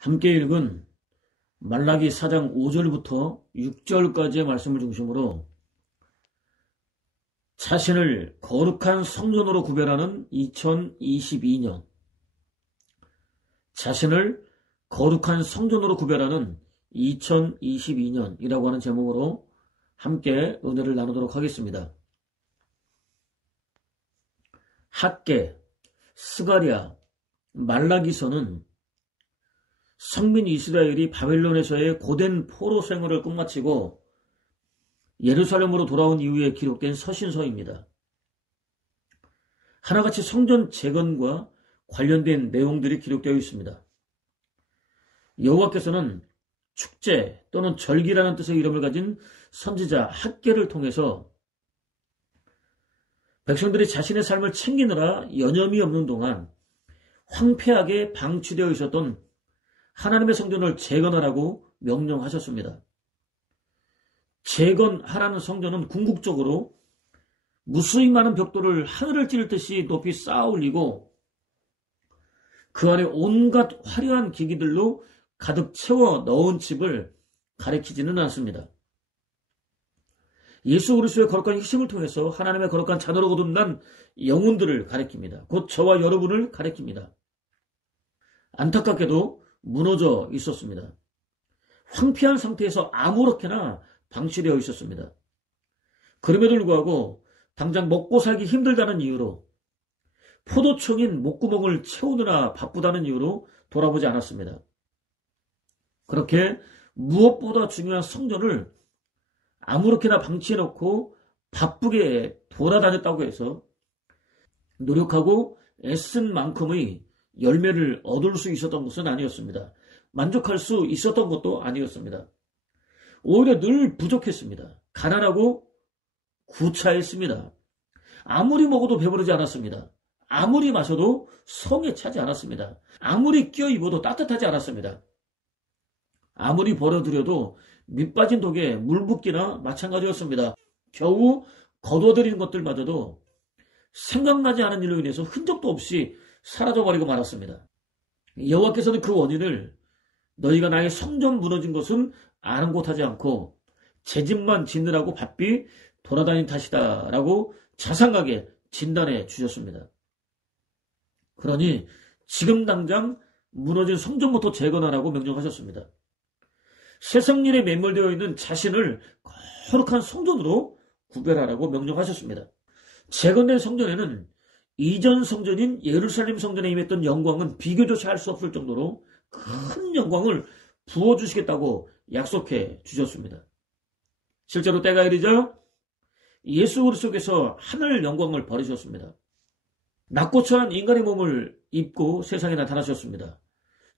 함께 읽은 말라기 4장 5절부터 6절까지의 말씀을 중심으로 자신을 거룩한 성전으로 구별하는 2022년, 자신을 거룩한 성전으로 구별하는 2022년이라고 하는 제목으로 함께 은혜를 나누도록 하겠습니다. 학개, 스가랴, 말라기서는 성민 이스라엘이 바벨론에서의 고된 포로 생활을 끝마치고 예루살렘으로 돌아온 이후에 기록된 서신서입니다. 하나같이 성전 재건과 관련된 내용들이 기록되어 있습니다. 여호와께서는 축제 또는 절기라는 뜻의 이름을 가진 선지자 학개를 통해서 백성들이 자신의 삶을 챙기느라 여념이 없는 동안 황폐하게 방치되어 있었던 하나님의 성전을 재건하라고 명령하셨습니다. 재건하라는 성전은 궁극적으로 무수히 많은 벽돌을 하늘을 찌르듯이 높이 쌓아 올리고 그 안에 온갖 화려한 기기들로 가득 채워 넣은 집을 가리키지는 않습니다. 예수 그리스도의 거룩한 희생을 통해서 하나님의 거룩한 자녀로 거듭난 영혼들을 가리킵니다. 곧 저와 여러분을 가리킵니다. 안타깝게도 무너져 있었습니다. 황폐한 상태에서 아무렇게나 방치되어 있었습니다. 그럼에도 불구하고 당장 먹고 살기 힘들다는 이유로 포도청인 목구멍을 채우느라 바쁘다는 이유로 돌아보지 않았습니다. 그렇게 무엇보다 중요한 성전을 아무렇게나 방치해놓고 바쁘게 돌아다녔다고 해서 노력하고 애쓴 만큼의 열매를 얻을 수 있었던 것은 아니었습니다. 만족할 수 있었던 것도 아니었습니다. 오히려 늘 부족했습니다. 가난하고 구차했습니다. 아무리 먹어도 배부르지 않았습니다. 아무리 마셔도 성에 차지 않았습니다. 아무리 끼어 입어도 따뜻하지 않았습니다. 아무리 버려두려도 밑빠진 독에 물 붓기나 마찬가지였습니다. 겨우 거둬들이는 것들마저도 생각나지 않은 일로 인해서 흔적도 없이 사라져버리고 말았습니다. 여호와께서는 그 원인을 너희가 나의 성전 무너진 것은 아랑곳하지 않고 제 집만 짓느라고 바삐 돌아다닌 탓이다 라고 자상하게 진단해 주셨습니다. 그러니 지금 당장 무너진 성전부터 재건하라고 명령하셨습니다. 세상 일에 매몰되어 있는 자신을 거룩한 성전으로 구별하라고 명령하셨습니다. 재건된 성전에는 이전 성전인 예루살렘 성전에 임했던 영광은 비교조차 할 수 없을 정도로 큰 영광을 부어주시겠다고 약속해 주셨습니다. 실제로 때가 이르자 예수 그리스도께서 하늘 영광을 버리셨습니다. 낙고처한 인간의 몸을 입고 세상에 나타나셨습니다.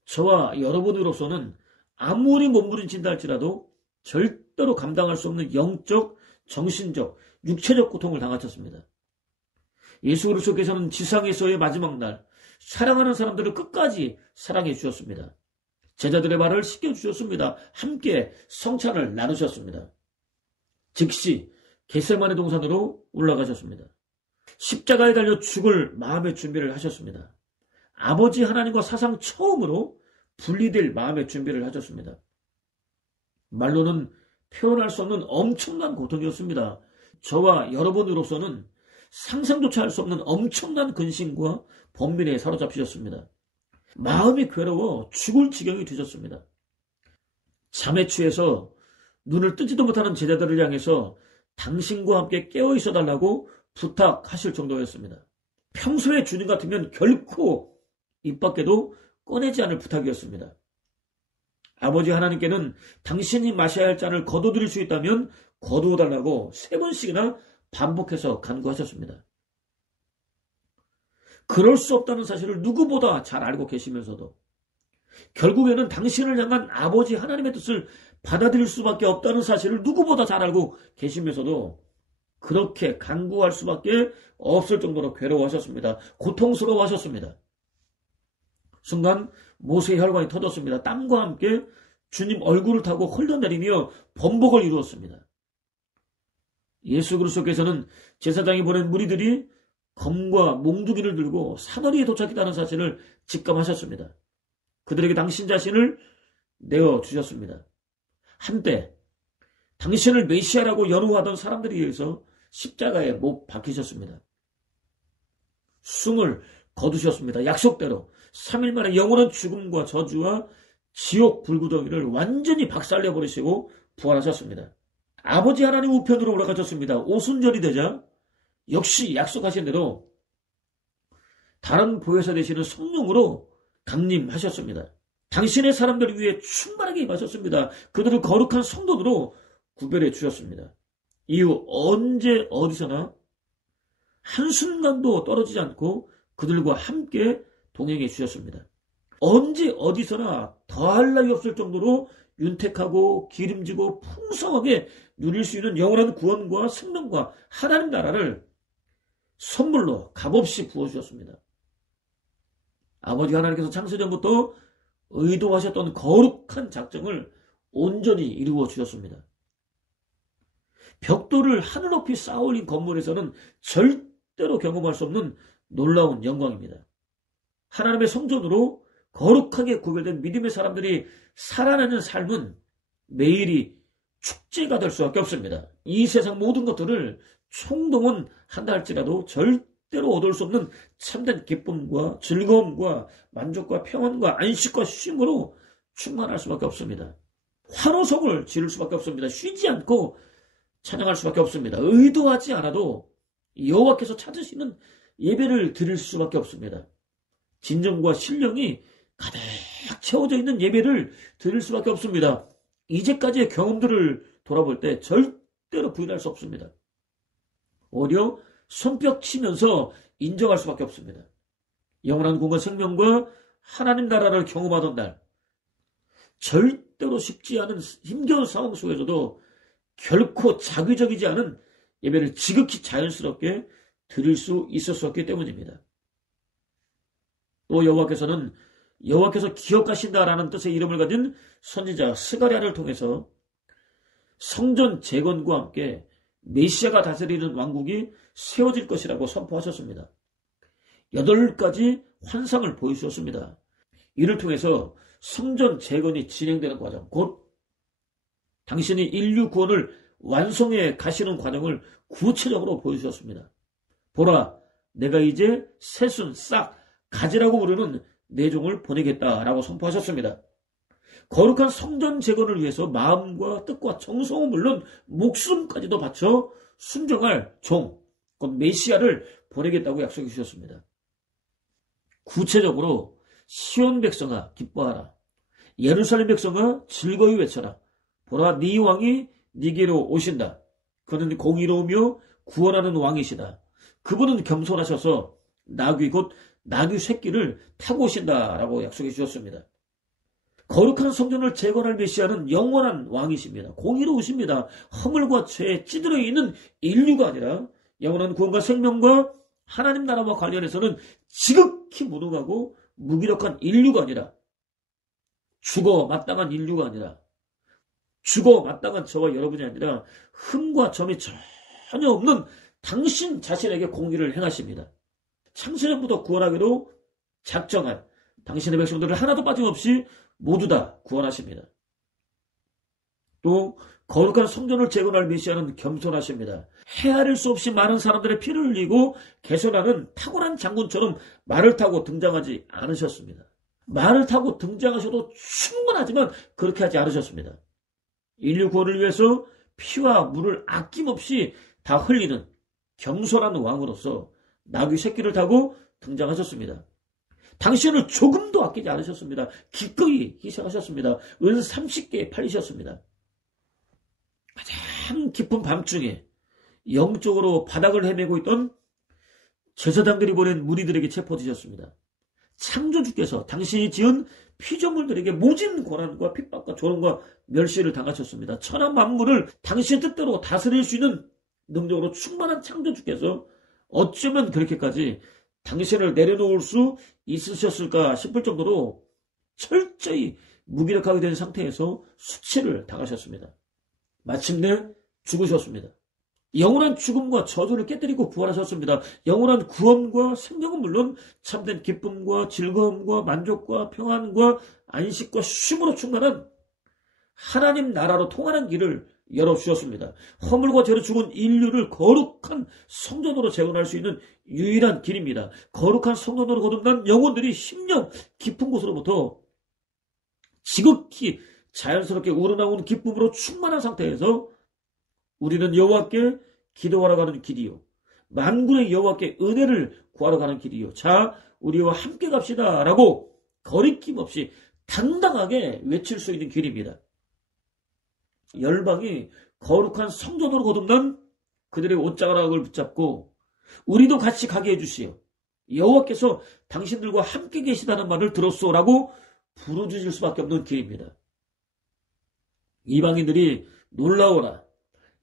저와 여러분으로서는 아무리 몸부림친다 할지라도 절대로 감당할 수 없는 영적, 정신적, 육체적 고통을 당하셨습니다. 예수 그리스도께서는 지상에서의 마지막 날 사랑하는 사람들을 끝까지 사랑해 주셨습니다. 제자들의 발을 씻겨 주셨습니다. 함께 성찬을 나누셨습니다. 즉시 겟세마네 동산으로 올라가셨습니다. 십자가에 달려 죽을 마음의 준비를 하셨습니다. 아버지 하나님과 사상 처음으로 분리될 마음의 준비를 하셨습니다. 말로는 표현할 수 없는 엄청난 고통이었습니다. 저와 여러분으로서는 상상조차 할 수 없는 엄청난 근심과 번민에 사로잡히셨습니다. 마음이 괴로워 죽을 지경이 되셨습니다. 잠에 취해서 눈을 뜨지도 못하는 제자들을 향해서 당신과 함께 깨어 있어 달라고 부탁하실 정도였습니다. 평소에 주님 같으면 결코 입 밖에도 꺼내지 않을 부탁이었습니다. 아버지 하나님께는 당신이 마셔야 할 잔을 거둬들일 수 있다면 거두어 달라고 3번씩이나 반복해서 간구하셨습니다. 그럴 수 없다는 사실을 누구보다 잘 알고 계시면서도 결국에는 당신을 향한 아버지 하나님의 뜻을 받아들일 수밖에 없다는 사실을 누구보다 잘 알고 계시면서도 그렇게 간구할 수밖에 없을 정도로 괴로워하셨습니다. 고통스러워하셨습니다. 순간 모세의 혈관이 터졌습니다. 땀과 함께 주님 얼굴을 타고 흘러내리며 번복을 이루었습니다. 예수 그리스도께서는 제사장이 보낸 무리들이 검과 몽둥이를 들고 사거리에 도착했다는 사실을 직감하셨습니다. 그들에게 당신 자신을 내어주셨습니다. 한때 당신을 메시아라고 연호하던 사람들에 의해서 십자가에 못 박히셨습니다. 숨을 거두셨습니다. 약속대로 3일 만에 영원한 죽음과 저주와 지옥 불구덩이를 완전히 박살내버리시고 부활하셨습니다. 아버지 하나님 우편으로 올라가셨습니다. 오순절이 되자 역시 약속하신 대로 다른 보혜사 되시는 성령으로 강림하셨습니다. 당신의 사람들을 위해 충만하게 임하셨습니다. 그들을 거룩한 성도들로 구별해 주셨습니다. 이후 언제 어디서나 한순간도 떨어지지 않고 그들과 함께 동행해 주셨습니다. 언제 어디서나 더할 나위 없을 정도로 윤택하고 기름지고 풍성하게 누릴 수 있는 영원한 구원과 생명과 하나님 나라를 선물로 값없이 부어주셨습니다. 아버지 하나님께서 창세전부터 의도하셨던 거룩한 작정을 온전히 이루어 주셨습니다. 벽돌을 하늘 높이 쌓아올린 건물에서는 절대로 경험할 수 없는 놀라운 영광입니다. 하나님의 성전으로 거룩하게 구별된 믿음의 사람들이 살아내는 삶은 매일이 축제가 될 수밖에 없습니다. 이 세상 모든 것들을 총동원한다 할지라도 절대로 얻을 수 없는 참된 기쁨과 즐거움과 만족과 평안과 안식과 쉼으로 충만할 수밖에 없습니다. 환호성을 지를 수밖에 없습니다. 쉬지 않고 찬양할 수밖에 없습니다. 의도하지 않아도 여호와께서 찾으시는 예배를 드릴 수밖에 없습니다. 진정과 신령이 가득 채워져 있는 예배를 드릴 수밖에 없습니다. 이제까지의 경험들을 돌아볼 때 절대로 부인할 수 없습니다. 오히려 손뼉 치면서 인정할 수밖에 없습니다. 영원한 구원과 생명과 하나님 나라를 경험하던 날, 절대로 쉽지 않은 힘겨운 상황 속에서도 결코 자기적이지 않은 예배를 지극히 자연스럽게 드릴 수 있었기 때문입니다. 또 여호와께서 기억하신다라는 뜻의 이름을 가진 선지자 스가랴를 통해서 성전 재건과 함께 메시아가 다스리는 왕국이 세워질 것이라고 선포하셨습니다. 8가지 환상을 보여주셨습니다. 이를 통해서 성전 재건이 진행되는 과정, 곧 당신이 인류 구원을 완성해 가시는 과정을 구체적으로 보여주셨습니다. 보라, 내가 이제 새순 싹 가지라고 부르는 내 종을 보내겠다라고 선포하셨습니다. 거룩한 성전 재건을 위해서 마음과 뜻과 정성은 물론 목숨까지도 바쳐 순종할 종, 곧 메시아를 보내겠다고 약속해 주셨습니다. 구체적으로 시온 백성아 기뻐하라. 예루살렘 백성아 즐거이 외쳐라. 보라, 네 왕이 네게로 오신다. 그는 공의로우며 구원하는 왕이시다. 그분은 겸손하셔서 나귀 곧 나귀 새끼를 타고 오신다라고 약속해 주셨습니다. 거룩한 성전을 재건할 메시아는 영원한 왕이십니다. 공의로우십니다. 허물과 죄에 찌들어 있는 인류가 아니라 영원한 구원과 생명과 하나님 나라와 관련해서는 지극히 무능하고 무기력한 인류가 아니라 죽어 마땅한 인류가 아니라 죽어 마땅한 저와 여러분이 아니라 흠과 점이 전혀 없는 당신 자신에게 공의를 행하십니다. 창세전부터 구원하기로 작정한 당신의 백성들을 하나도 빠짐없이 모두 다 구원하십니다. 또 거룩한 성전을 재건할 메시아는 겸손하십니다. 헤아릴 수 없이 많은 사람들의 피를 흘리고 개선하는 탁월한 장군처럼 말을 타고 등장하지 않으셨습니다. 말을 타고 등장하셔도 충분하지만 그렇게 하지 않으셨습니다. 인류 구원을 위해서 피와 물을 아낌없이 다 흘리는 겸손한 왕으로서 나귀 새끼를 타고 등장하셨습니다. 당신을 조금도 아끼지 않으셨습니다. 기꺼이 희생하셨습니다. 은 30개 팔리셨습니다. 가장 깊은 밤중에 영적으로 바닥을 헤매고 있던 제사장들이 보낸 무리들에게 체포되셨습니다. 창조주께서 당신이 지은 피조물들에게 모진 고난과 핍박과 조롱과 멸시를 당하셨습니다. 천하 만물을 당신의 뜻대로 다스릴 수 있는 능력으로 충만한 창조주께서 어쩌면 그렇게까지 당신을 내려놓을 수 있으셨을까 싶을 정도로 철저히 무기력하게 된 상태에서 수치를 당하셨습니다. 마침내 죽으셨습니다. 영원한 죽음과 저주를 깨뜨리고 부활하셨습니다. 영원한 구원과 생명은 물론 참된 기쁨과 즐거움과 만족과 평안과 안식과 쉼으로 충만한 하나님 나라로 통하는 길을 열어주셨습니다. 허물과 죄로 죽은 인류를 거룩한 성전으로 재건할 수 있는 유일한 길입니다. 거룩한 성전으로 거듭난 영혼들이 10년 깊은 곳으로부터 지극히 자연스럽게 우러나오는 기쁨으로 충만한 상태에서 우리는 여호와께 기도하러 가는 길이요, 만군의 여호와께 은혜를 구하러 가는 길이요, 자 우리와 함께 갑시다 라고 거리낌 없이 당당하게 외칠 수 있는 길입니다. 열방이 거룩한 성전으로 거듭난 그들의 옷자락을 붙잡고 우리도 같이 가게 해주시오, 여호와께서 당신들과 함께 계시다는 말을 들었소라고 부르짖을 수밖에 없는 길입니다. 이방인들이 놀라워라,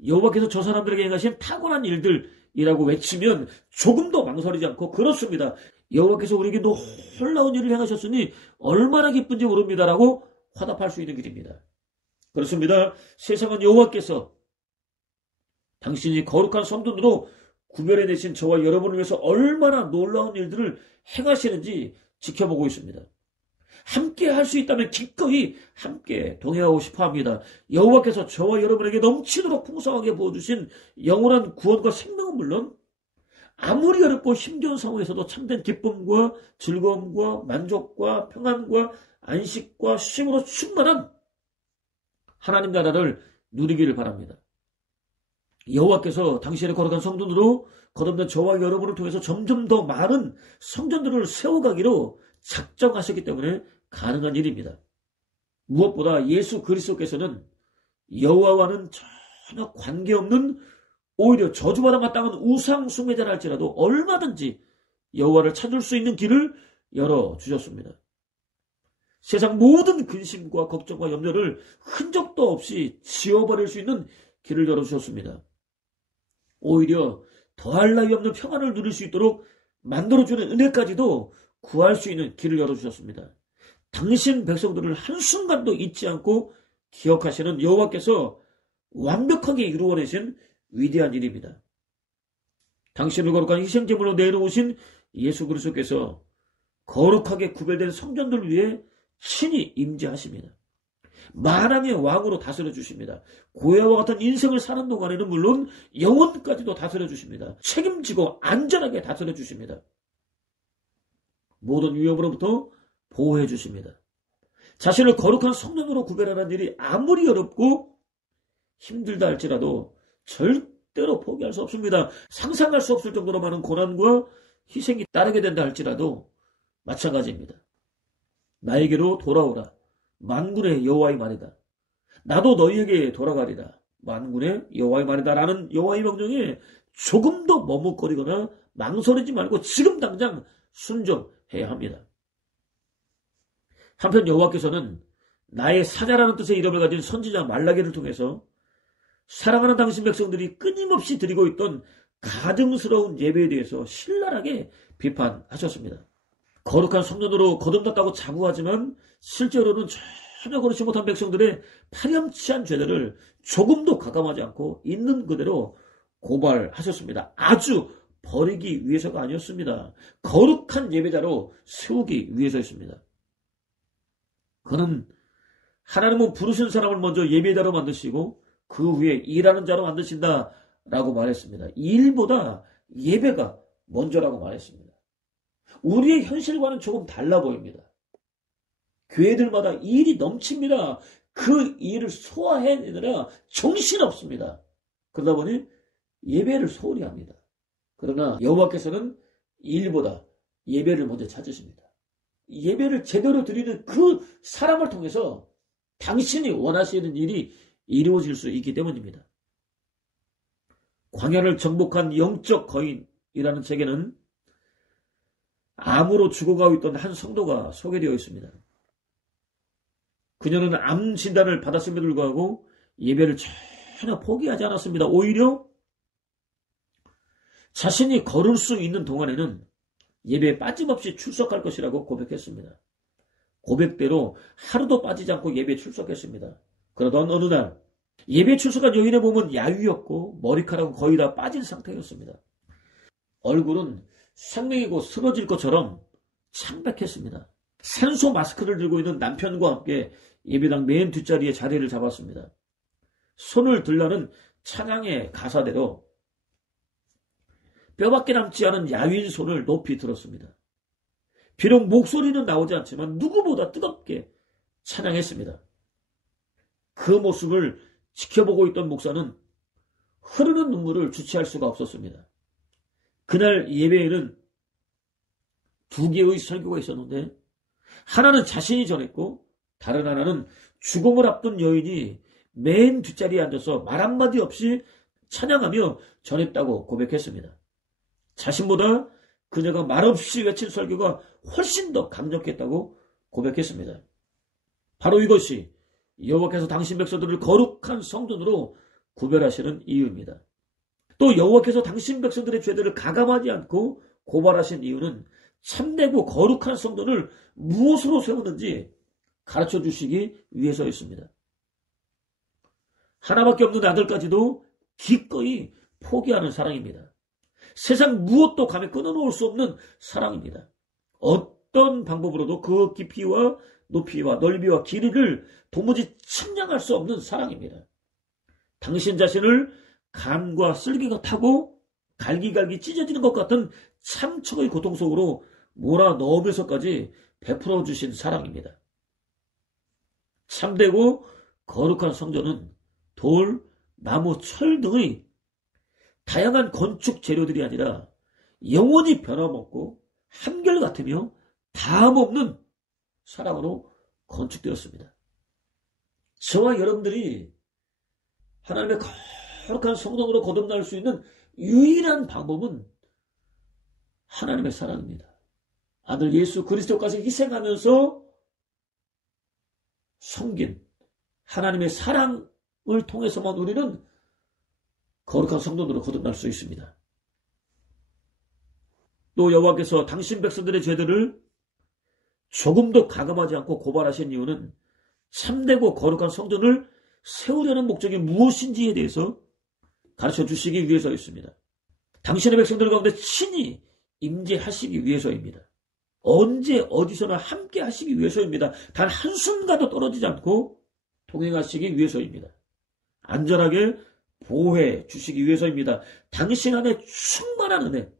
여호와께서 저 사람들에게 행하신 탁월한 일들이라고 외치면 조금도 망설이지 않고 그렇습니다, 여호와께서 우리에게 놀라운 일을 행하셨으니 얼마나 기쁜지 모릅니다라고 화답할 수 있는 길입니다. 그렇습니다. 세상은 여호와께서 당신이 거룩한 성전으로 구별해내신 저와 여러분을 위해서 얼마나 놀라운 일들을 행하시는지 지켜보고 있습니다. 함께 할 수 있다면 기꺼이 함께 동행하고 싶어 합니다. 여호와께서 저와 여러분에게 넘치도록 풍성하게 부어주신 영원한 구원과 생명은 물론 아무리 어렵고 힘겨운 상황에서도 참된 기쁨과 즐거움과 만족과 평안과 안식과 쉼으로 충만한 하나님 나라를 누리기를 바랍니다. 여호와께서 당신의 거룩한 성전으로 거듭난 저와 여러분을 통해서 점점 더 많은 성전들을 세워가기로 작정하셨기 때문에 가능한 일입니다. 무엇보다 예수 그리스도께서는 여호와와는 전혀 관계없는 오히려 저주받아 마땅한 우상 숭배자라 할지라도 얼마든지 여호와를 찾을 수 있는 길을 열어주셨습니다. 세상 모든 근심과 걱정과 염려를 흔적도 없이 지워버릴 수 있는 길을 열어주셨습니다. 오히려 더할 나위 없는 평안을 누릴 수 있도록 만들어주는 은혜까지도 구할 수 있는 길을 열어주셨습니다. 당신 백성들을 한순간도 잊지 않고 기억하시는 여호와께서 완벽하게 이루어내신 위대한 일입니다. 당신을 거룩한 희생제물로 내놓으신 예수 그리스도께서 거룩하게 구별된 성전들 위에 친히 임재하십니다. 만왕의 왕으로 다스려 주십니다. 고야와 같은 인생을 사는 동안에는 물론 영혼까지도 다스려 주십니다. 책임지고 안전하게 다스려 주십니다. 모든 위험으로부터 보호해 주십니다. 자신을 거룩한 성전으로 구별하는 일이 아무리 어렵고 힘들다 할지라도 절대로 포기할 수 없습니다. 상상할 수 없을 정도로 많은 고난과 희생이 따르게 된다 할지라도 마찬가지입니다. 나에게로 돌아오라, 만군의 여호와의 말이다. 나도 너희에게 돌아가리라, 만군의 여호와의 말이다 라는 여호와의 명령에 조금도 머뭇거리거나 망설이지 말고 지금 당장 순종해야 합니다. 한편 여호와께서는 나의 사자라는 뜻의 이름을 가진 선지자 말라기를 통해서 사랑하는 당신 백성들이 끊임없이 드리고 있던 가증스러운 예배에 대해서 신랄하게 비판하셨습니다. 거룩한 성전으로 거듭났다고 자부하지만 실제로는 전혀 그렇지 못한 백성들의 파렴치한 죄들을 조금도 가감하지 않고 있는 그대로 고발하셨습니다. 아주 버리기 위해서가 아니었습니다. 거룩한 예배자로 세우기 위해서였습니다. 그는 하나님은 부르신 사람을 먼저 예배자로 만드시고 그 후에 일하는 자로 만드신다라고 말했습니다. 일보다 예배가 먼저라고 말했습니다. 우리의 현실과는 조금 달라 보입니다. 교회들마다 일이 넘칩니다. 그 일을 소화해내느라 정신없습니다. 그러다 보니 예배를 소홀히 합니다. 그러나 여호와께서는 일보다 예배를 먼저 찾으십니다. 예배를 제대로 드리는 그 사람을 통해서 당신이 원하시는 일이 이루어질 수 있기 때문입니다. 광야를 정복한 영적 거인이라는 책에는 암으로 죽어가고 있던 한 성도가 소개되어 있습니다. 그녀는 암 진단을 받았음에도 불구하고 예배를 전혀 포기하지 않았습니다. 오히려 자신이 걸을 수 있는 동안에는 예배에 빠짐없이 출석할 것이라고 고백했습니다. 고백대로 하루도 빠지지 않고 예배에 출석했습니다. 그러던 어느 날 예배 출석한 여인의 몸은 야위였고 머리카락은 거의 다 빠진 상태였습니다. 얼굴은 생명이 곧 쓰러질 것처럼 창백했습니다. 산소 마스크를 들고 있는 남편과 함께 예배당 맨 뒷자리에 자리를 잡았습니다. 손을 들라는 찬양의 가사대로 뼈밖에 남지 않은 야윈 손을 높이 들었습니다. 비록 목소리는 나오지 않지만 누구보다 뜨겁게 찬양했습니다. 그 모습을 지켜보고 있던 목사는 흐르는 눈물을 주체할 수가 없었습니다. 그날 예배에는 두 개의 설교가 있었는데 하나는 자신이 전했고 다른 하나는 죽음을 앞둔 여인이 맨 뒷자리에 앉아서 말 한마디 없이 찬양하며 전했다고 고백했습니다. 자신보다 그녀가 말없이 외친 설교가 훨씬 더 강력했다고 고백했습니다. 바로 이것이 여호와께서 당신 백성들을 거룩한 성전으로 구별하시는 이유입니다. 또 여호와께서 당신 백성들의 죄들을 가감하지 않고 고발하신 이유는 참되고 거룩한 성전을 무엇으로 세우는지 가르쳐 주시기 위해서였습니다. 하나밖에 없는 아들까지도 기꺼이 포기하는 사랑입니다. 세상 무엇도 감히 끊어놓을 수 없는 사랑입니다. 어떤 방법으로도 그 깊이와 높이와 넓이와 길이를 도무지 측량할 수 없는 사랑입니다. 당신 자신을 감과 쓸개가 타고 갈기갈기 찢어지는 것 같은 참척의 고통 속으로 몰아넣으면서까지 베풀어 주신 사랑입니다. 참되고 거룩한 성전은 돌, 나무, 철 등의 다양한 건축 재료들이 아니라 영원히 변함없고 한결같으며 다함없는 사랑으로 건축되었습니다. 저와 여러분들이 하나님의 거룩한 성전으로 거듭날 수 있는 유일한 방법은 하나님의 사랑입니다. 아들 예수 그리스도까지 희생하면서 섬긴 하나님의 사랑을 통해서만 우리는 거룩한 성전으로 거듭날 수 있습니다. 또 여호와께서 당신 백성들의 죄들을 조금도 가감하지 않고 고발하신 이유는 참되고 거룩한 성전을 세우려는 목적이 무엇인지에 대해서 가르쳐 주시기 위해서였습니다. 당신의 백성들 가운데 친히 임재하시기 위해서입니다. 언제 어디서나 함께 하시기 위해서입니다. 단 한순간도 떨어지지 않고 동행하시기 위해서입니다. 안전하게 보호해 주시기 위해서입니다. 당신 안에 충만한 은혜,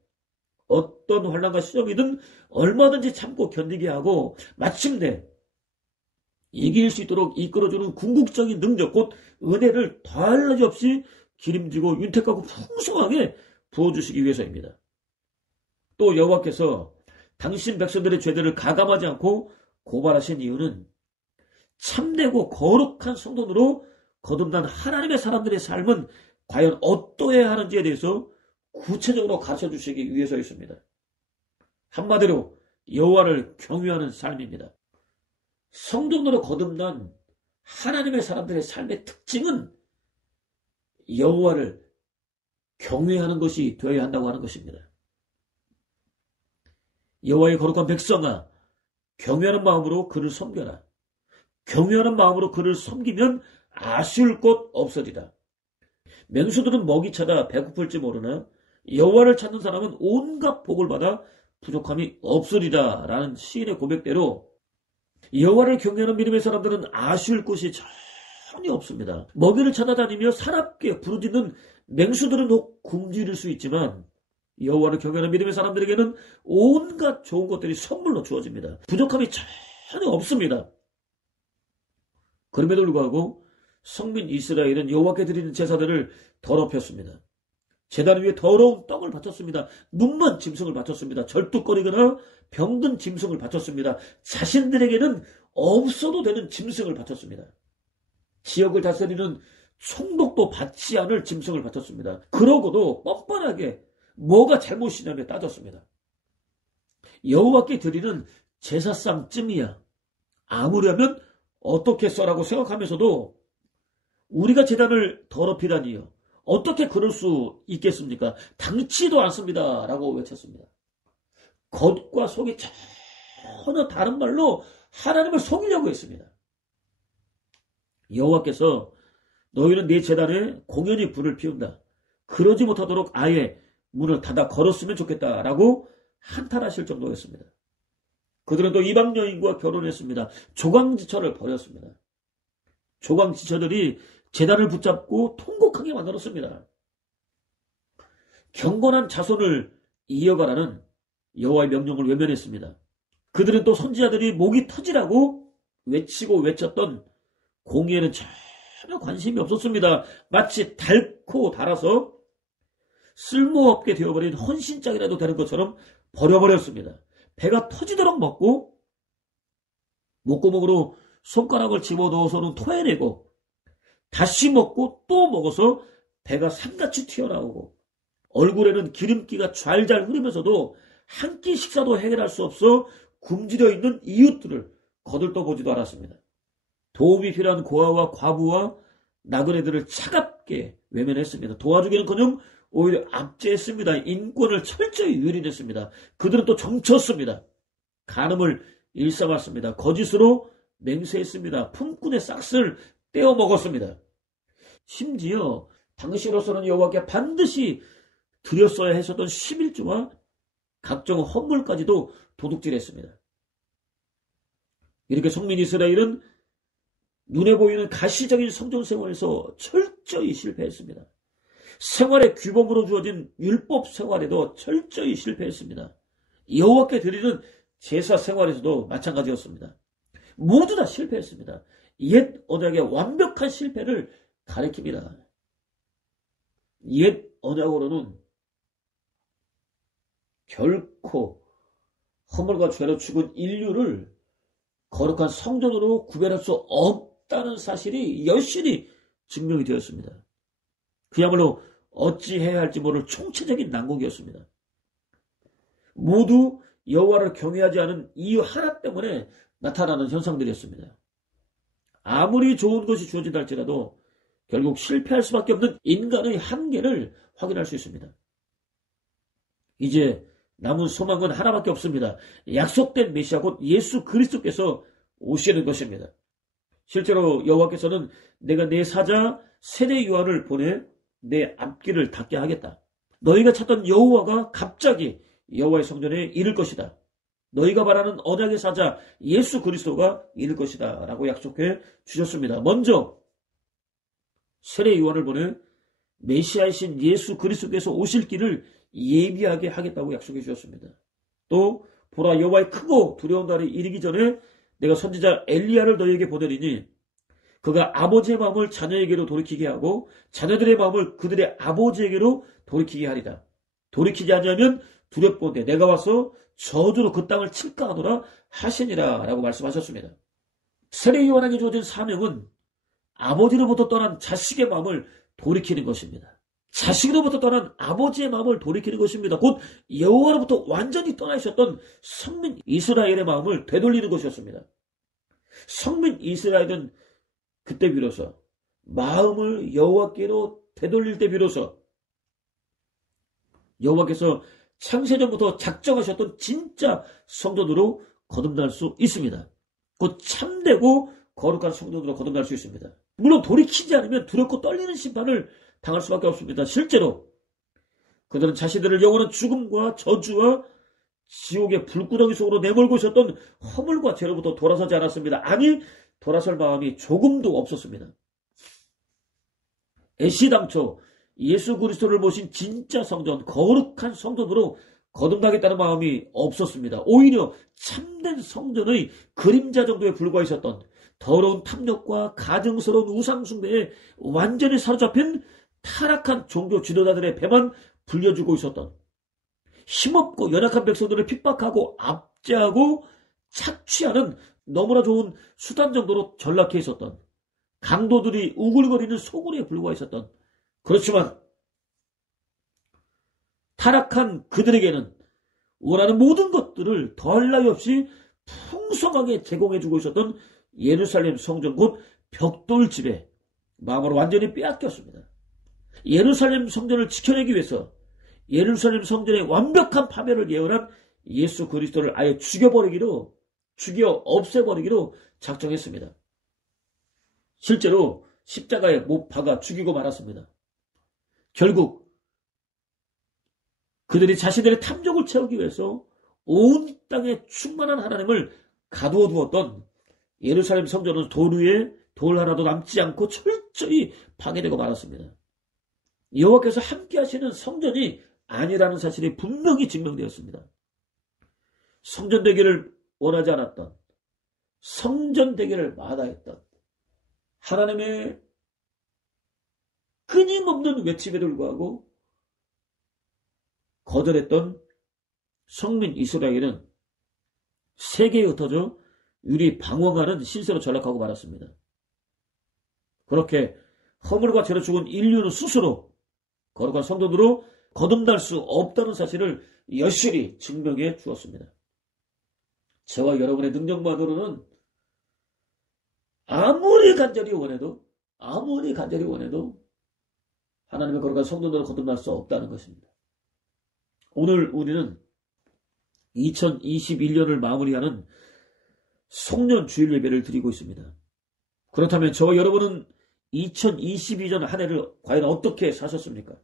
어떤 환난과 시험이든 얼마든지 참고 견디게 하고 마침내 이길 수 있도록 이끌어주는 궁극적인 능력, 곧 은혜를 더할 나위 없이 기름지고 윤택하고 풍성하게 부어주시기 위해서입니다. 또 여호와께서 당신 백성들의 죄들을 가감하지 않고 고발하신 이유는 참되고 거룩한 성전으로 거듭난 하나님의 사람들의 삶은 과연 어떠해야 하는지에 대해서 구체적으로 가르쳐 주시기 위해서였습니다. 한마디로 여호와를 경외하는 삶입니다. 성전으로 거듭난 하나님의 사람들의 삶의 특징은 여호와를 경외하는 것이 되어야 한다고 하는 것입니다. 여호와의 거룩한 백성아, 경외하는 마음으로 그를 섬겨라. 경외하는 마음으로 그를 섬기면 아쉬울 것 없으리라. 맹수들은 먹이 찾아 배고플지 모르나 여호와를 찾는 사람은 온갖 복을 받아 부족함이 없으리라 라는 시인의 고백대로 여호와를 경외하는 믿음의 사람들은 아쉬울 것이 전혀 없습니다. 먹이를 찾아다니며 사납게 부르짖는 맹수들은 혹 굶주릴 수 있지만 여호와를 경외하는 믿음의 사람들에게는 온갖 좋은 것들이 선물로 주어집니다. 부족함이 전혀 없습니다. 그럼에도 불구하고 성민 이스라엘은 여호와께 드리는 제사들을 더럽혔습니다. 제단 위에 더러운 떡을 바쳤습니다. 눈만 짐승을 바쳤습니다. 절뚝거리거나 병든 짐승을 바쳤습니다. 자신들에게는 없어도 되는 짐승을 바쳤습니다. 지역을 다스리는 총독도 받지 않을 짐승을 바쳤습니다. 그러고도 뻔뻔하게 뭐가 잘못이냐며 따졌습니다. 여호와께 드리는 제사상쯤이야 아무려면 어떻게 써라고 생각하면서도 우리가 제단을 더럽히다니요. 어떻게 그럴 수 있겠습니까? 당치도 않습니다. 라고 외쳤습니다. 겉과 속이 전혀 다른 말로 하나님을 속이려고 했습니다. 여호와께서 너희는 네 제단에 공연히 불을 피운다. 그러지 못하도록 아예 문을 닫아 걸었으면 좋겠다라고 한탄하실 정도였습니다. 그들은 또 이방 여인과 결혼했습니다. 조강지처를 벌였습니다. 조강지처들이 제단을 붙잡고 통곡하게 만들었습니다. 경건한 자손을 이어가라는 여호와의 명령을 외면했습니다. 그들은 또 선지자들이 목이 터지라고 외치고 외쳤던 공의에는 전혀 관심이 없었습니다. 마치 닳고 닳아서 쓸모없게 되어버린 헌신짝이라도 되는 것처럼 버려버렸습니다. 배가 터지도록 먹고 목구멍으로 손가락을 집어넣어서는 토해내고 다시 먹고 또 먹어서 배가 산같이 튀어나오고 얼굴에는 기름기가 좔좔 흐르면서도 한 끼 식사도 해결할 수 없어 굶주려 있는 이웃들을 거들떠보지도 않았습니다. 도움이 필요한 고아와 과부와 나그네들을 차갑게 외면했습니다. 도와주기는커녕 오히려 압제했습니다. 인권을 철저히 유린했습니다. 그들은 또 정쳤습니다. 간음을 일삼았습니다. 거짓으로 맹세했습니다. 품꾼의 싹을 떼어 먹었습니다. 심지어 당시로서는 여호와께 반드시 드렸어야 했었던 11조와 각종 헌물까지도 도둑질했습니다. 이렇게 성민 이스라엘은 눈에 보이는 가시적인 성전 생활에서 철저히 실패했습니다. 생활의 규범으로 주어진 율법 생활에도 철저히 실패했습니다. 여호와께 드리는 제사 생활에서도 마찬가지였습니다. 모두 다 실패했습니다. 옛 언약의 완벽한 실패를 가리킵니다. 옛 언약으로는 결코 허물과 죄로 죽은 인류를 거룩한 성전으로 구별할 수 없다는 사실이 여실히 증명이 되었습니다. 그야말로 어찌해야 할지 모를 총체적인 난국이었습니다. 모두 여호와를 경외하지 않은 이유 하나 때문에 나타나는 현상들이었습니다. 아무리 좋은 것이 주어진다 할지라도 결국 실패할 수밖에 없는 인간의 한계를 확인할 수 있습니다. 이제 남은 소망은 하나밖에 없습니다. 약속된 메시아 곧 예수 그리스도께서 오시는 것입니다. 실제로 여호와께서는 내가 내 사자 세례 요한을 보내 내 앞길을 닫게 하겠다. 너희가 찾던 여호와가 갑자기 여호와의 성전에 이를 것이다. 너희가 바라는 언약의 사자 예수 그리스도가 이를 것이다 라고 약속해 주셨습니다. 먼저 세례 요한을 보내 메시아이신 예수 그리스도께서 오실 길을 예비하게 하겠다고 약속해 주셨습니다. 또 보라 여호와의 크고 두려운 날이 이르기 전에 내가 선지자 엘리야를 너희에게 보내리니 그가 아버지의 마음을 자녀에게로 돌이키게 하고 자녀들의 마음을 그들의 아버지에게로 돌이키게 하리라. 돌이키지 아니하면 두렵건대 내가 와서 저주로 그 땅을 칠까 하노라 하시니라 라고 말씀하셨습니다. 세례 요한에게 주어진 사명은 아버지로부터 떠난 자식의 마음을 돌이키는 것입니다. 자식으로부터 떠난 아버지의 마음을 돌이키는 것입니다. 곧 여호와로부터 완전히 떠나 있었던 성민 이스라엘의 마음을 되돌리는 것이었습니다. 성민 이스라엘은 그때 비로소 마음을 여호와께로 되돌릴 때 비로소 여호와께서 창세전부터 작정하셨던 진짜 성전으로 거듭날 수 있습니다. 곧 참되고 거룩한 성전으로 거듭날 수 있습니다. 물론 돌이키지 않으면 두렵고 떨리는 심판을 당할 수밖에 없습니다. 실제로 그들은 자신들을 영원한 죽음과 저주와 지옥의 불구덩이 속으로 내몰고 있었던 허물과 죄로부터 돌아서지 않았습니다. 아니 돌아설 마음이 조금도 없었습니다. 애시당초 예수 그리스도를 모신 진짜 성전, 거룩한 성전으로 거듭나겠다는 마음이 없었습니다. 오히려 참된 성전의 그림자 정도에 불과했었던 더러운 탐욕과 가증스러운 우상숭배에 완전히 사로잡힌 타락한 종교 지도자들의 배만 불려주고 있었던 힘없고 연약한 백성들을 핍박하고 압제하고 착취하는 너무나 좋은 수단 정도로 전락해 있었던 강도들이 우글거리는 소굴에 불과했었던 그렇지만 타락한 그들에게는 원하는 모든 것들을 더할 나위 없이 풍성하게 제공해주고 있었던 예루살렘 성전 곧 벽돌집에 마음으로 완전히 빼앗겼습니다. 예루살렘 성전을 지켜내기 위해서 예루살렘 성전의 완벽한 파멸을 예언한 예수 그리스도를 아예 죽여 없애버리기로 작정했습니다. 실제로 십자가에 못 박아 죽이고 말았습니다. 결국 그들이 자신들의 탐욕을 채우기 위해서 온 땅에 충만한 하나님을 가두어 두었던 예루살렘 성전은 돌 위에 돌 하나도 남지 않고 철저히 파괴되고 말았습니다. 여호와께서 함께 하시는 성전이 아니라는 사실이 분명히 증명되었습니다. 성전 되기를 원하지 않았던, 성전 되기를 마다했던 하나님의 끊임없는 외침에도 불구하고 거절했던 성민 이스라엘은 세계에 흩어져 유리 방황하는 신세로 전락하고 말았습니다. 그렇게 허물과 죄로 죽은 인류는 스스로 거룩한 성도들로 거듭날 수 없다는 사실을 여실히 증명해 주었습니다. 저와 여러분의 능력만으로는 아무리 간절히 원해도 하나님의 거룩한 성도들로 거듭날 수 없다는 것입니다. 오늘 우리는 2021년을 마무리하는 송년 주일 예배를 드리고 있습니다. 그렇다면 저와 여러분은 2022년 한 해를 과연 어떻게 사셨습니까?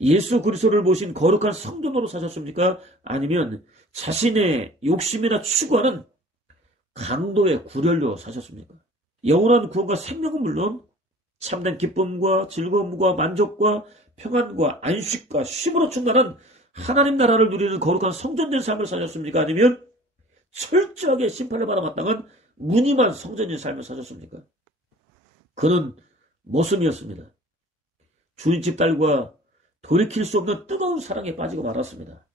예수 그리스도를 모신 거룩한 성도로 사셨습니까? 아니면 자신의 욕심이나 추구하는 강도의 구렬로 사셨습니까? 영원한 구원과 생명은 물론 참된 기쁨과 즐거움과 만족과 평안과 안식과 쉼으로 충만한 하나님 나라를 누리는 거룩한 성전된 삶을 사셨습니까? 아니면 철저하게 심판을 받아 마땅한 무늬만 성전인 삶을 사셨습니까? 그는 모순이었습니다. 주인집 딸과 돌이킬 수 없는 뜨거운 사랑에 빠지고 말았습니다.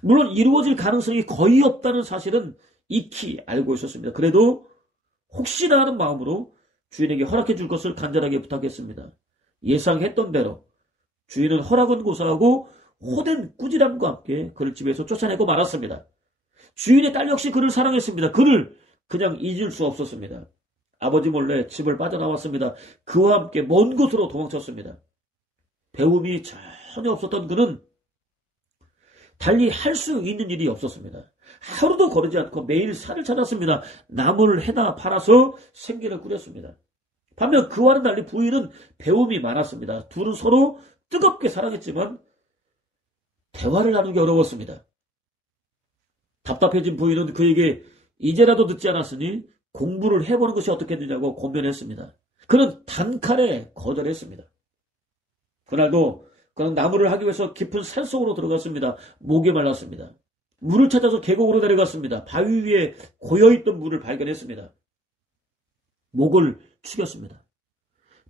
물론 이루어질 가능성이 거의 없다는 사실은 익히 알고 있었습니다. 그래도 혹시나 하는 마음으로 주인에게 허락해 줄 것을 간절하게 부탁했습니다. 예상했던 대로 주인은 허락은 고사하고 호된 꾸지람과 함께 그를 집에서 쫓아내고 말았습니다. 주인의 딸 역시 그를 사랑했습니다. 그를 그냥 잊을 수 없었습니다. 아버지 몰래 집을 빠져나왔습니다. 그와 함께 먼 곳으로 도망쳤습니다. 배움이 전혀 없었던 그는 달리 할 수 있는 일이 없었습니다. 하루도 거르지 않고 매일 산을 찾았습니다. 나무를 해다 팔아서 생계를 꾸렸습니다. 반면 그와는 달리 부인은 배움이 많았습니다. 둘은 서로 뜨겁게 사랑했지만 대화를 나누기 어려웠습니다. 답답해진 부인은 그에게 이제라도 늦지 않았으니 공부를 해보는 것이 어떻겠느냐고 권면했습니다. 그는 단칼에 거절했습니다. 그날도 그는 나무를 하기 위해서 깊은 산속으로 들어갔습니다. 목이 말랐습니다. 물을 찾아서 계곡으로 내려갔습니다. 바위 위에 고여있던 물을 발견했습니다. 목을 축였습니다.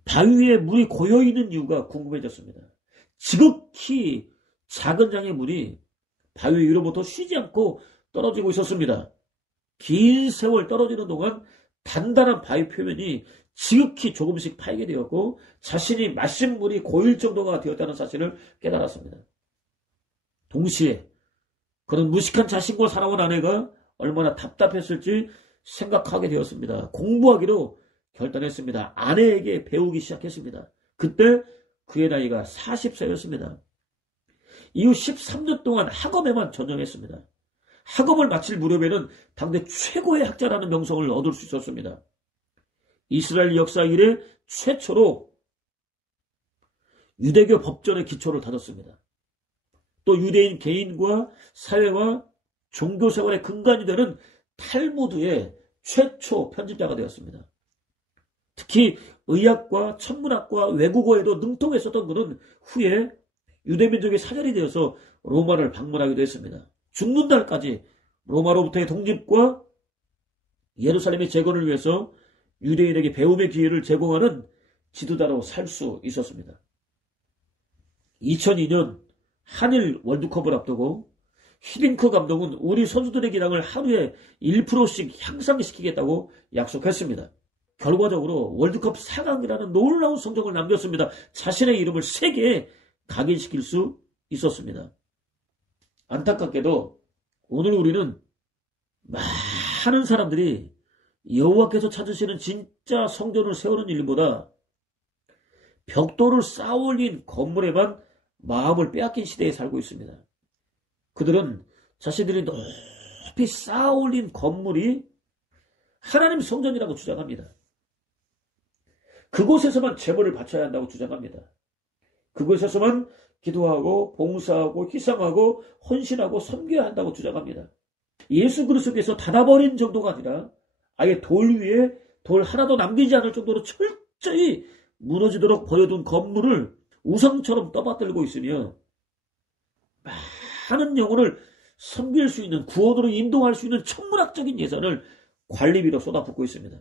바위 위에 물이 고여있는 이유가 궁금해졌습니다. 지극히 작은 양의 물이 바위 위로부터 쉬지 않고 떨어지고 있었습니다. 긴 세월 떨어지는 동안 단단한 바위 표면이 지극히 조금씩 파이게 되었고 자신이 마신 물이 고일 정도가 되었다는 사실을 깨달았습니다. 동시에 그는 무식한 자신과 살아온 아내가 얼마나 답답했을지 생각하게 되었습니다. 공부하기로 결단했습니다. 아내에게 배우기 시작했습니다. 그때 그의 나이가 40세였습니다. 이후 13년 동안 학업에만 전념했습니다. 학업을 마칠 무렵에는 당대 최고의 학자라는 명성을 얻을 수 있었습니다. 이스라엘 역사 이래 최초로 유대교 법전의 기초를 다졌습니다. 또 유대인 개인과 사회와 종교생활의 근간이 되는 탈무드의 최초 편집자가 되었습니다. 특히 의학과 천문학과 외국어에도 능통했었던 그는 후에 유대민족의 사절이 되어서 로마를 방문하기도 했습니다. 죽는 날까지 로마로부터의 독립과 예루살렘의 재건을 위해서 유대인에게 배움의 기회를 제공하는 지도자로 살 수 있었습니다. 2002년 한일 월드컵을 앞두고 히딩크 감독은 우리 선수들의 기량을 하루에 1%씩 향상시키겠다고 약속했습니다. 결과적으로 월드컵 4강이라는 놀라운 성적을 남겼습니다. 자신의 이름을 세계에 각인시킬 수 있었습니다. 안타깝게도 오늘 우리는 많은 사람들이 여호와께서 찾으시는 진짜 성전을 세우는 일보다 벽돌을 쌓아올린 건물에만 마음을 빼앗긴 시대에 살고 있습니다. 그들은 자신들이 높이 쌓아올린 건물이 하나님 성전이라고 주장합니다. 그곳에서만 제물을 바쳐야 한다고 주장합니다. 그곳에서만 기도하고 봉사하고 희생하고 헌신하고 섬겨야 한다고 주장합니다. 예수 그리스도께서 닫아버린 정도가 아니라 아예 돌 위에 돌 하나도 남기지 않을 정도로 철저히 무너지도록 버려둔 건물을 우상처럼 떠받들고 있으며 많은 영혼을 섬길 수 있는, 구원으로 인도할 수 있는 천문학적인 예산을 관리비로 쏟아붓고 있습니다.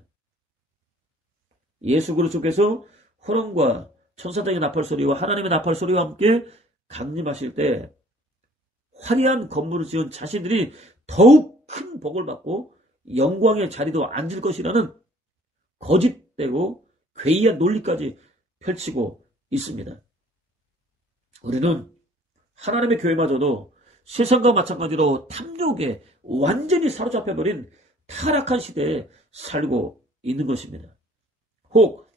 예수 그리스도께서 호령과 천사장의 나팔소리와 하나님의 나팔소리와 함께 강림하실 때 화려한 건물을 지은 자신들이 더욱 큰 복을 받고 영광의 자리도 앉을 것이라는 거짓되고 괴이한 논리까지 펼치고 있습니다. 우리는 하나님의 교회마저도 세상과 마찬가지로 탐욕에 완전히 사로잡혀버린 타락한 시대에 살고 있는 것입니다. 혹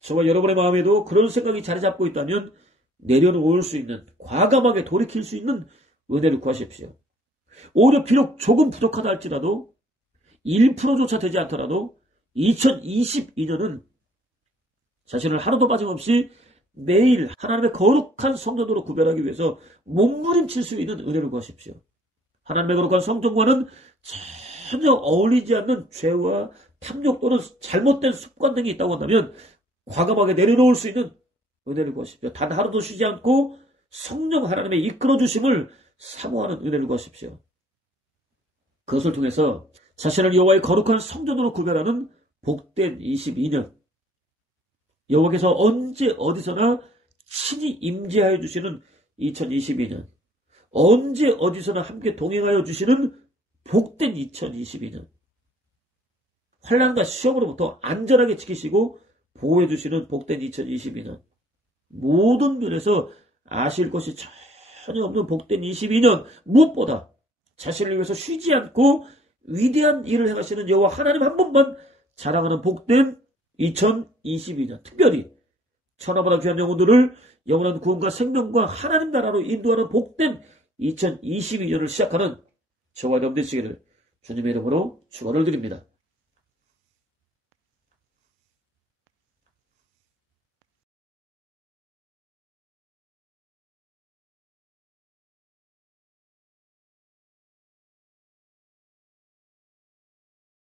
저와 여러분의 마음에도 그런 생각이 자리 잡고 있다면 내려놓을 수 있는, 과감하게 돌이킬 수 있는 은혜를 구하십시오. 오히려 비록 조금 부족하다 할지라도 1%조차 되지 않더라도 2022년은 자신을 하루도 빠짐없이 매일 하나님의 거룩한 성전으로 구별하기 위해서 몸부림칠 수 있는 은혜를 구하십시오. 하나님의 거룩한 성전과는 전혀 어울리지 않는 죄와 탐욕 또는 잘못된 습관 등이 있다고 한다면 과감하게 내려놓을 수 있는 은혜를 구하십시오. 단 하루도 쉬지 않고 성령 하나님의 이끌어주심을 사모하는 은혜를 구하십시오. 그것을 통해서 자신을 여호와의 거룩한 성전으로 구별하는 복된 22년, 여호와께서 언제 어디서나 친히 임재하여 주시는 2022년, 언제 어디서나 함께 동행하여 주시는 복된 2022년, 환난과 시험으로부터 안전하게 지키시고 보호해 주시는 복된 2022년, 모든 면에서 아실 것이 전혀 없는 복된 22년, 무엇보다 자신을 위해서 쉬지 않고 위대한 일을 행하시는 여호와 하나님 한 분만 자랑하는 복된 2022년, 특별히 천하보다 귀한 영혼들을 영원한 구원과 생명과 하나님 나라로 인도하는 복된 2022년을 시작하는 저와 여러분 되시기를 주님의 이름으로 축원을 드립니다.